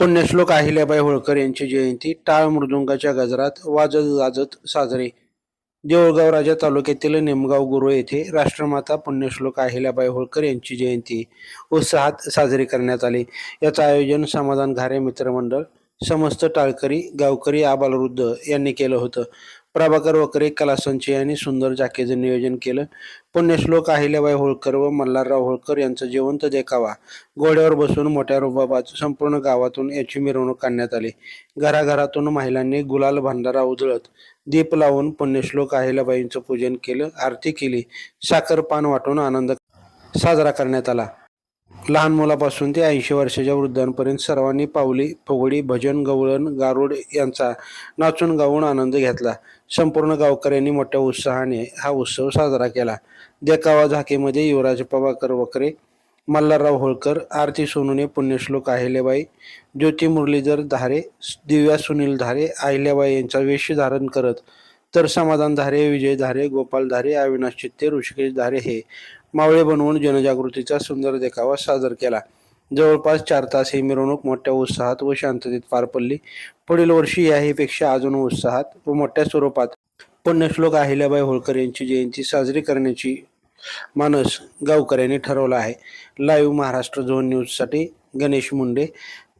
पुण्यश्लोक अहिल्याबाई होळकर यांची जयंती. टाळ मृदुंगाच्या गजरात वाजत गाजत साजरे. देऊळगाव राजा तालुक्यातील निमगाव गुरु येथे राष्ट्रमाता पुण्यश्लोक अहिल्याबाई होळकर यांची जयंती उत्साहात साजरी करण्यात आली. याचं आयोजन समाधान घारे मित्रमंडळ समस्त टाळकरी गावकरी आबालवृद्ध यांनी केलं होतं. प्रभाकर वकरे कला आणि यांनी सुंदर जाकेचं नियोजन केलं. पुण्यश्लोक अहिल्याबाई होळकर व मल्हारराव होळकर यांचा जिवंत देखावा. घोड्यावर बसून मोठ्या रुबाबात संपूर्ण गावातून याची मिरवणूक काढण्यात आली. घराघरातून महिलांनी गुलाल भांडारा उजळत दीप लावून पुण्यश्लोक अहिल्याबाईंचं पूजन केलं आरती केली. साखरपान वाटून आनंद साजरा करण्यात आला. लहान मुलापासून ते ऐंशी वर्षाच्या वृद्धांपर्यंत सर्वांनी पावली फुगडी भजन गवळण गारुड यांचा नाचून गाऊन आनंद घेतला. संपूर्ण गावकऱ्यांनी मोठ्या उत्साहाने हा उत्सव साजरा केला. देखावा झाकेमध्ये युवराज प्रभाकर वकरे मल्हारराव होळकर आरती सोनूने पुण्यश्लोक अहिल्याबाई ज्योती मुरलीधर धारे दिव्या सुनील धारे अहिल्याबाई यांचा वेश धारण करत तर समाधान धारे विजय धारे गोपाल धारे अविनाश चित्ते ऋषिकेश धारे हे मावळे बनवून जनजागृतीचा सुंदर देखावा सादर केला. जवळपास चार तास ही मिरवणूक मोठ्या उत्साहात व शांततेत पार पडली. पुढील वर्षी याहीपेक्षा अजून उत्साहात व मोठ्या स्वरूपात पुण्यश्लोक अहिल्याबाई होळकर यांची जयंती साजरी करण्याची मानस गावकऱ्यांनी ठरवला आहे. लाईव्ह महाराष्ट्र झोन न्यूजसाठी गणेश मुंडे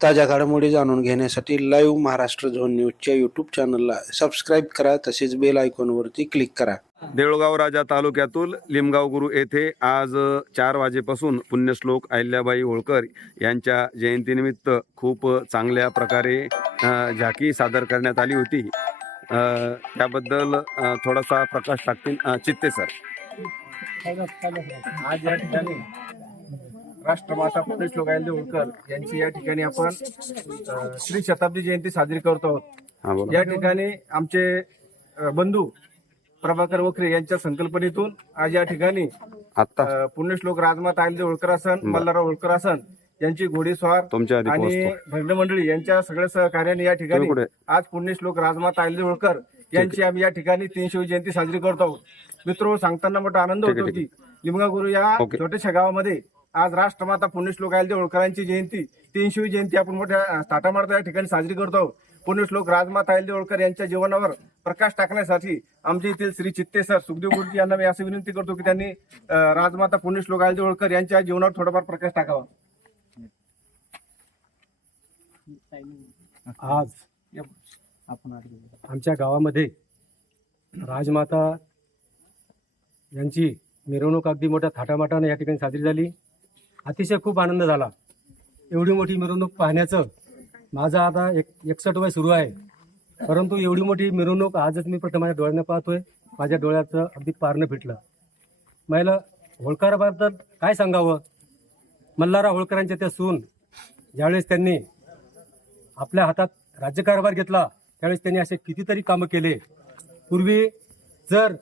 ताज्या घडामोडी जाणून घेण्यासाठी लाईव्ह महाराष्ट्र झोन न्यूजच्या यूट्यूब चॅनलला सबस्क्राईब करा. तसेच बेल आयकॉनवरती क्लिक करा. देऊळगाव राजा तालुक्यातील लिमगाव गुरु येथे आज चार वाजेपासून पुण्यश्लोक अहिल्याबाई होळकर यांच्या जयंतीनिमित्त खूप चांगल्या प्रकारे झाकी सादर करण्यात आली होती. त्याबद्दल थोडासा प्रकाश टाकतील चित्ते सर. आज या ठिकाणी राष्ट्रमाता पुण्यश्लोक अहिल्या होळकर यांची या ठिकाणी आपण श्री शताब्दी जयंती साजरी करतो आहोत. या ठिकाणी आमचे बंधू प्रभाकर वखरे यांच्या संकल्पनेतून आज या ठिकाणी पुण्यश्लोक राजमाता अहिल्या होळकर असन मल्हारराव होळकर असन यांची घोडेस्वार आणि भजन मंडळी यांच्या सगळ्या सहकार्याने या ठिकाणी? आज पुण्यश्लोक राजमाता अहिल्या होळकर यांची आम्ही या ठिकाणी तीनशे जयंती साजरी करतो आहोत. मित्र सांगताना मोठा आनंद होतो की लिमगा गुरु या. छोट्याशा गावामध्ये आज राष्ट्रमाता पुण्यश्लोक अहिल्या होळकरांची जयंती. तीनशेवी जयंती आपण मोठ्या थाटामारता या ठिकाणी साजरी करतो. आहोत पुण्यश्लोक राजमाता अहिल्या होळकर यांच्या जीवनावर प्रकाश टाकण्यासाठी आमच्या येथील श्री चित्ते सर सुखदेव गुरुजी यांना मी असं विनंती करतो की त्यांनी राजमाता पुण्यश्लोक आयल होळकर यांच्या जीवनावर थोडाफार प्रकाश टाकावा. आज आमच्या गावामध्ये राजमाता यांची मिरवणूक अगदी मोठ्या थाटामाटाने या ठिकाणी साजरी झाली. अतिशय खूप आनंद झाला. एवढी मोठी मिरवणूक पाहण्याचं माझं आता एक एकसठ वय सुरू आहे. परंतु एवढी मोठी मिरवणूक आजच मी प्रथम माझ्या डोळ्यानं पाहतोय. माझ्या डोळ्याचं अगदी पारणं फिटलं. मला होळकराबद्दल काय सांगावं? मल्हारा होळकरांच्या त्या सून ज्यावेळेस त्यांनी आपल्या हातात राज्यकारभार घेतला त्यावेळेस त्यांनी असे कितीतरी कामं केले. पूर्वी जर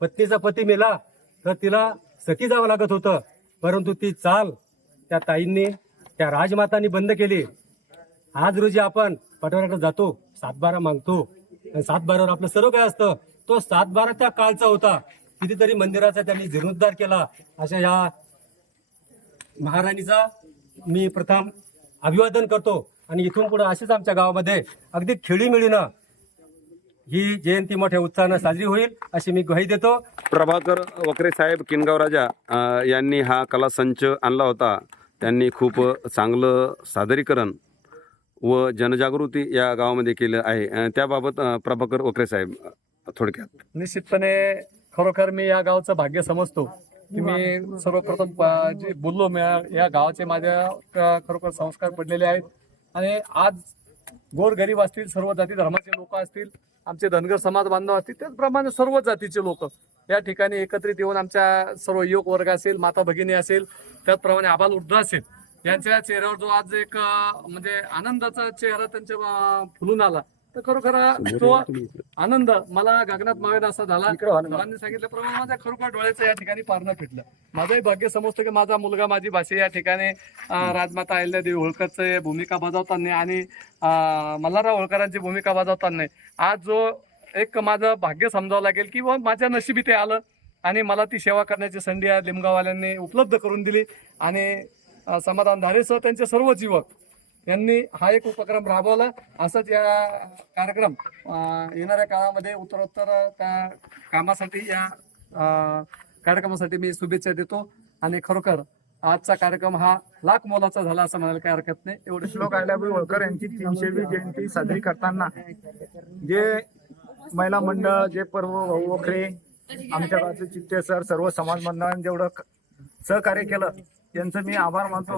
पत्नीचा पती मेला तर तिला सखी जावं लागत होतं. परंतु ती चाल त्या ताईंनी त्या राजमातांनी बंद केली. आज रोजी आपण पटवऱ्याकडे जातो सातबारा मागतो. आणि सातबारावर आपलं सर्व काय असतं तो सातबारा त्या काळचा होता. कितीतरी मंदिराचा त्यांनी जीर्णोद्धार केला. अशा या महाराणीचा मी प्रथम अभिवादन करतो. आणि इथून पुढे असेच आमच्या गावामध्ये अगदी खेळीमेळीनं ही जयंती मोठ्या उत्साहानं साजरी होईल अशी मी ग्वाही देतो. प्रभाकर वकरे साहेब किनगाव राजा अ, यांनी हा कला संच आणला होता. त्यांनी खूप चांगलं सादरीकरण व जनजागृती या गावामध्ये केलं आहे. अ, त्याबाबत अ, प्रभाकर वकरे साहेब अ, थोडक्यात. निश्चितपणे खरोखर मी या गावचं भाग्य समजतो. की मी सर्वप्रथम जे बोललो मी या या गावाचे माझ्या अ, खरोखर संस्कार पडलेले आहेत. आणि आज गोरगरीब असतील सर्व जाती धर्माचे लोक असतील आमचे धनगर समाज बांधव असतील त्याचप्रमाणे सर्व जातीचे लोक या ठिकाणी एकत्रित येऊन आमच्या सर्व युवक वर्ग असेल माता भगिनी असेल त्याचप्रमाणे आबाल वृद्ध असेल यांच्या चेहऱ्यावर जो आज एक म्हणजे आनंदाचा चेहरा त्यांच्या फुलून आला. तर खरोखर तो आनंद मला गगनात मावेन असा झाला. सरांनी सांगितल्याप्रमाणे माझ्या खरोखर डोळ्याचं या ठिकाणी पारणं फिटलं. माझंही भाग्य समजतं की माझा मुलगा माझी भाषा या ठिकाणी राजमाता अहिल्यादेवी होळकरचे भूमिका बजावताना आणि मल्हारराव होळकरांची भूमिका बजावताना. आज जो एक माझं भाग्य समजावं लागेल की बुवा माझ्या नशिबी ते आलं. आणि मला ती सेवा करण्याची संधी या लिमगाववाल्यांनी उपलब्ध करून दिली. आणि समाधान धारेसह त्यांचे सर्व युवक यांनी हा एक उपक्रम राबवला. असंच या कार्यक्रम येणाऱ्या काळामध्ये उत्तरोत्तर त्या कामासाठी या कार्यक्रमासाठी मी शुभेच्छा देतो. आणि खरोखर आजचा कार्यक्रम हा लाख मोलाचा झाला असं म्हणायला काही हरकत नाही. एवढे श्लोक अहिल्याबाई होळकर यांची तीनशेवी जयंती साजरी करताना जे महिला मंडळ जे पर्व भाऊ वखरे आमच्या गावचे चित्ते सर सर्व समाज मंडळांनी जेवढं सहकार्य केलं त्यांचं मी आभार मानतो.